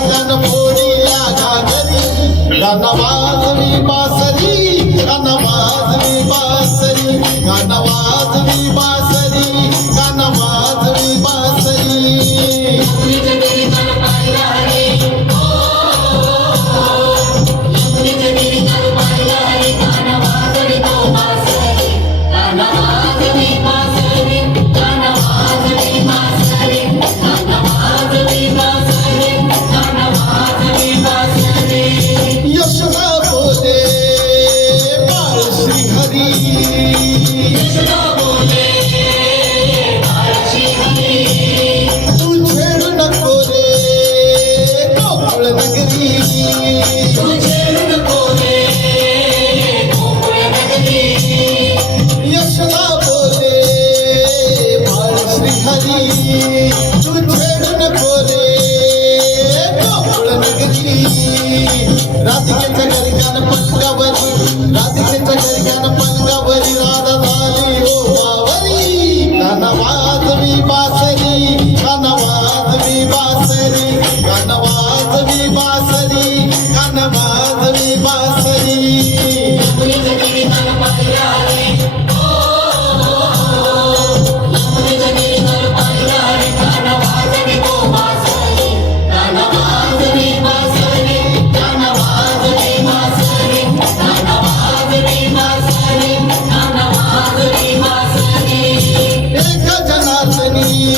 त्यानं फोडीला घागरी गाणं वाजवी बासरी गाणं वाजवी बासरी गाणं वाजवी बासरी गाणं वाजवी बासरी राधिकेच्या घरी गाणं पंगावरी राधिकेच्या घरी गाणं पंगावरी राधा झाली हो बावरी गाणं वाजवी बासरी गाणं वाजवी बासरी गाणं वाजवी बासरी गाणं वाजवी बासरी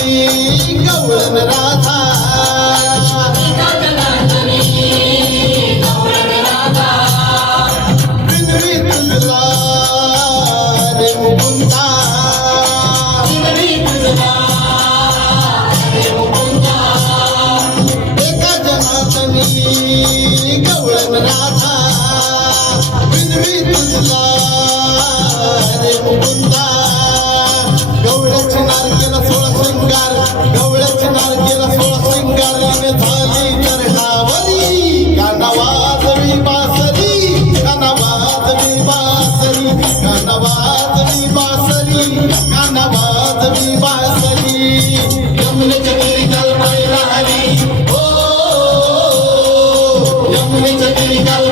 गवळण राधा बिनवी तुझला रे मुकुंदा एका जनातनी गवळण राधा बिनवी तुझला रे मुकुंदा गवळ्याची नारकेला 16 शृंगार गवळ्याची नारकेला 16 शृंगार झाली चरणावरी गाणं वाजवी बासरी गाणं वाजवी बासरी गाणं वाजवी बासरी गाणं वाजवी बासरी यमुनेच्या तीरी काल मैला हरी हो यमुनेच्या तीरी काल